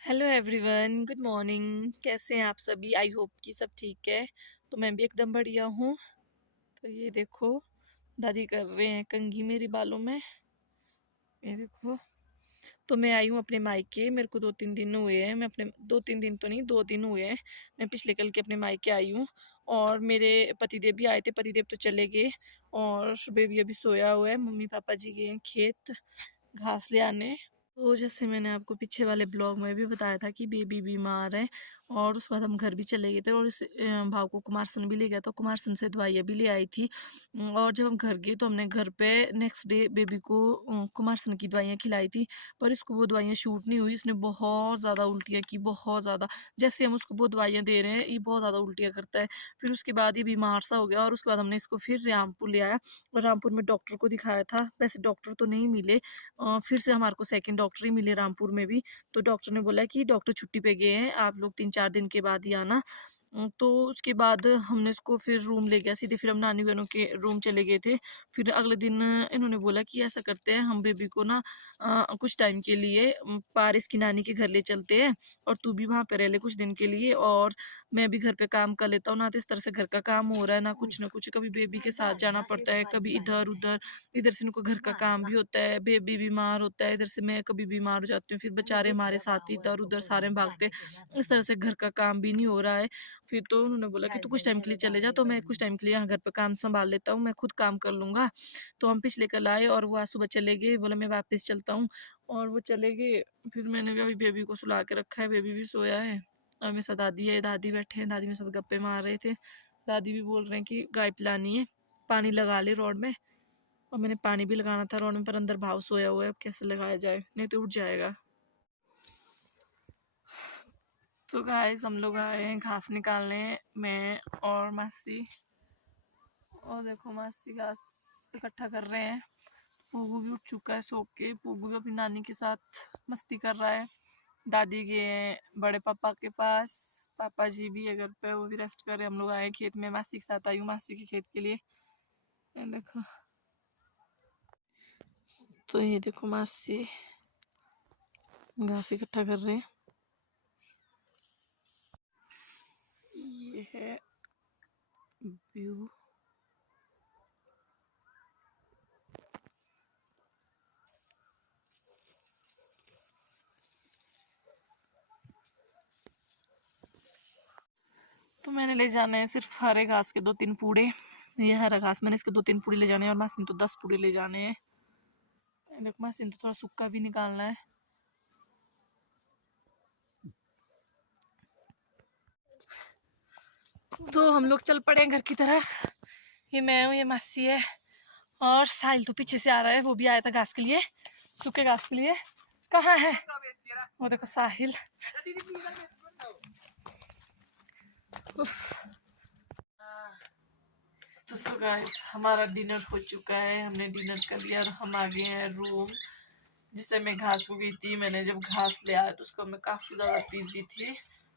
Hello everyone, good morning. कैसे हैं आप सभी? आई होप कि सब ठीक है। तो मैं भी एकदम बढ़िया हूँ। तो ये देखो, दादी कर रहे हैं कंघी मेरी बालों में। ये देखो। तो मैं आई हूँ अपने मायके। मेरे को 2-3 दिन हुए हैं। मैं अपने 2-3 दिन तो नहीं, 2 दिन हुए हैं। मैं पिछले कल के अपने मायके आई हूँ। और मेरे पतिदेव भी आए थे। पतिदेव तो चले गए और बेबी अभी सोया हुआ है। मम्मी पापा जी गए हैं खेत घास ले आने। तो जैसे मैंने आपको पीछे वाले ब्लॉग में भी बताया था कि बेबी बीमार है। और उसके बाद हम घर भी चले गए थे और इस भाव को कुमारसन भी ले गया था। कुमारसन से दवाइयाँ भी ले आई थी। और जब हम घर गए तो हमने घर पे नेक्स्ट डे बेबी को कुमारसन की दवाइयाँ खिलाई थी। पर इसको वो दवाइयाँ शूट नहीं हुई। इसने बहुत ज़्यादा उल्टियाँ की, बहुत ज़्यादा। जैसे हम उसको वो दवाइयाँ दे रहे हैं, ये बहुत ज़्यादा उल्टियाँ करता है। फिर उसके बाद ये बीमार सा हो गया और उसके बाद हमने इसको फिर रामपुर ले आया। और रामपुर में डॉक्टर को दिखाया था। वैसे डॉक्टर तो नहीं मिले। फिर से हमारे को सेकंड डॉक्टर ही मिले रामपुर में भी। तो डॉक्टर ने बोला कि डॉक्टर छुट्टी पे गए हैं, आप लोग 3-4 दिन के बाद ही आना। तो उसके बाद हमने इसको फिर रूम ले गया सीधे। फिर हम नानी बहनों के रूम चले गए थे। फिर अगले दिन इन्होंने बोला कि ऐसा करते हैं, हम बेबी को ना कुछ टाइम के लिए पारिस की नानी के घर ले चलते हैं और तू भी वहाँ पे रह ले कुछ दिन के लिए और मैं भी घर पे काम कर लेता हूँ। ना तो इस तरह से घर का काम हो रहा है, ना कुछ कभी बेबी के साथ जाना पड़ता है, कभी इधर उधर। इधर से इनको घर का काम भी होता है, बेबी बीमार होता है, इधर से मैं कभी बीमार हो जाती हूँ। फिर बेचारे हमारे साथ ही इधर उधर सारे भागते हैं। इस तरह से घर का काम भी नहीं हो रहा है। फिर तो उन्होंने बोला कि तू कुछ टाइम के लिए चले जा। तो मैं कुछ टाइम के लिए यहाँ घर पे काम संभाल लेता हूँ, मैं खुद काम कर लूंगा। तो हम पिछले कल आए और वो आज सुबह चले गए। बोला मैं वापस चलता हूँ और वो चले गए। फिर मैंने भी अभी बेबी को सुला के रखा है, बेबी भी सोया है और मेरे साथ दादी है, दादी बैठे हैं, दादी मेरे साथ गप्पे मार रहे थे। दादी भी बोल रहे हैं कि गाय पिलानी है, पानी लगा ले रोड में। और मैंने पानी भी लगाना था रोड में, पर अंदर भाव सोया हुआ है, अब कैसे लगाया जाए, नहीं तो उठ जाएगा। तो गाइस हम लोग आए हैं घास निकालने, मैं और मासी। और देखो मासी घास इकट्ठा कर रहे हैं। पुगू भी उठ चुका है सो के। पुगू भी अपनी नानी के साथ मस्ती कर रहा है। दादी गए हैं बड़े पापा के पास। पापा जी भी है घर पे, वो भी रेस्ट कर रहे हैं। हम लोग आए खेत में, मासी के साथ आई हूँ मासी के खेत के लिए। ये देखो। तो ये देखो मासी घास इकट्ठा कर रहे हैं। ये है व्यू। तो मैंने ले जाने हैं सिर्फ हरे घास के 2-3 पूड़े। ये हरा घास मैंने इसके 2-3 पूड़े ले जाने हैं और मासी ने तो 10 पूड़े ले जाने हैं। देखो मासी ने तो थोड़ा सूखा भी निकालना है। तो हम लोग चल पड़े घर की तरफ। ये मैं हूँ, ये मासी है और साहिल तो पीछे से आ रहा है। वो भी आया था घास के लिए, सूखे घास के लिए। कहाँ है वो? देखो साहिल। तो गाइस हमारा डिनर हो चुका है, हमने डिनर कर लिया और हम आ गए हैं रूम। जिस टाइम मैं घास को गई थी, मैंने जब घास ले आया तो उसको मैं काफ़ी ज़्यादा बिजी थी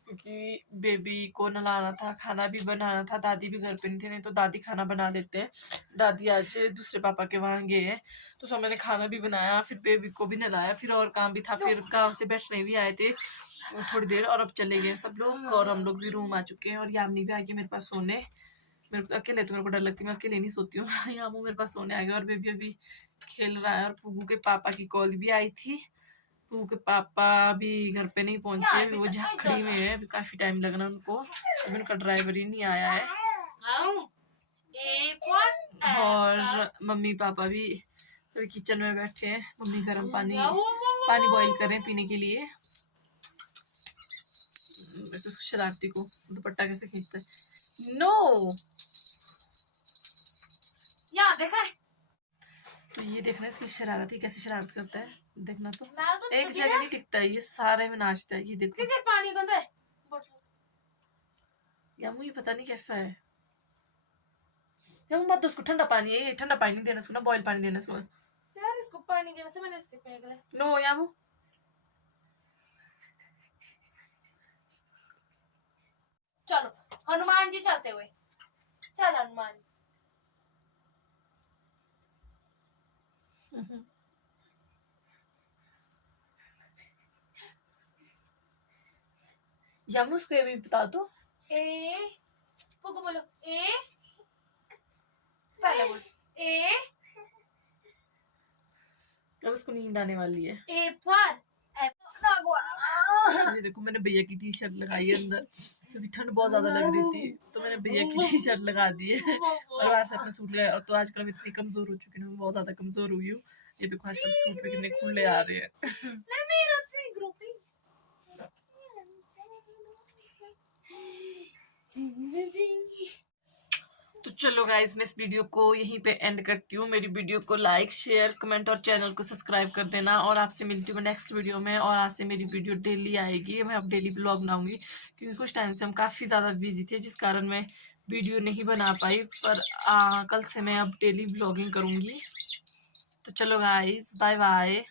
क्योंकि बेबी को नहलाना था, खाना भी बनाना था। दादी भी घर पे नहीं थी, नहीं तो दादी खाना बना देते हैं। दादी आज दूसरे पापा के वहाँ गए हैं। तो सब मैंने खाना भी बनाया, फिर बेबी को भी नहलाया, फिर और काम भी था। फिर गाँव से बैठने भी आए थे थोड़ी देर और अब चले गए सब लोग। और हम लोग भी रूम आ चुके हैं और यामिनी भी आ गई मेरे पास सोने। मेरे को अकेले तो मेरे को डर लगती है, मैं अकेले नहीं सोती हूँ। यहाँ वो मेरे पास सोने आ गया और बेबी अभी खेल रहा है। और पुगू के पापा की कॉल भी आई थी। पुगू के पापा अभी घर पे नहीं पहुंचे, वो झाखड़ी में है, अभी काफी टाइम लगना उनको। अभी उनका ड्राइवर ही नहीं आया है। और मम्मी पापा भी अभी किचन में बैठे हैं। मम्मी गर्म पानी पानी बॉईल कर रहे हैं पीने के लिए। शरारती को दुपट्टा कैसे खींचता है। नो यहाँ देखा है। तो ये देखना इसकी शरारत, ही कैसे शरारत करता है। देखना तो एक जगह नहीं टिकता है, ये सारे में नाचता है। ये देखो पानी गंदा है या मुझे पता नहीं कैसा है। या मत उसको ठंडा पानी है, ये ठंडा पानी नहीं देना उसको, ना बॉयल पानी देना उसको। यार इसको पानी देना था मैंने इससे पहले। नो यामू। चलो हनुमान जी चलते हुए, चल हनुमान। यम उसको ये भी बता दो। ए पुगु बोलो। ए पहले बोल। ए अब उसको नींद आने वाली है। ए फॉर ये देखो मैंने भैया की टी शर्ट लगाई है अंदर क्योंकि ठंड बहुत ज्यादा लग रही थी, तो मैंने भैया की टी शर्ट लगा दी है और वहां से अपना सूट लगाया। और तो आजकल मैं इतनी कमजोर हो चुकी हूँ, बहुत ज्यादा कमजोर हुई हूँ। ये देखो आजकल सूट पे कितने खुले आ रहे हैं। तो चलो गाइस मैं इस वीडियो को यहीं पे एंड करती हूँ। मेरी वीडियो को लाइक शेयर कमेंट और चैनल को सब्सक्राइब कर देना। और आपसे मिलती हूँ नेक्स्ट वीडियो में। और आज से मेरी वीडियो डेली आएगी, मैं अब डेली ब्लॉग बनाऊंगी क्योंकि कुछ टाइम से हम काफ़ी ज़्यादा बिजी थे जिस कारण मैं वीडियो नहीं बना पाई। पर कल से मैं अब डेली ब्लॉगिंग करूँगी। तो चलो गाइस बाय बाय।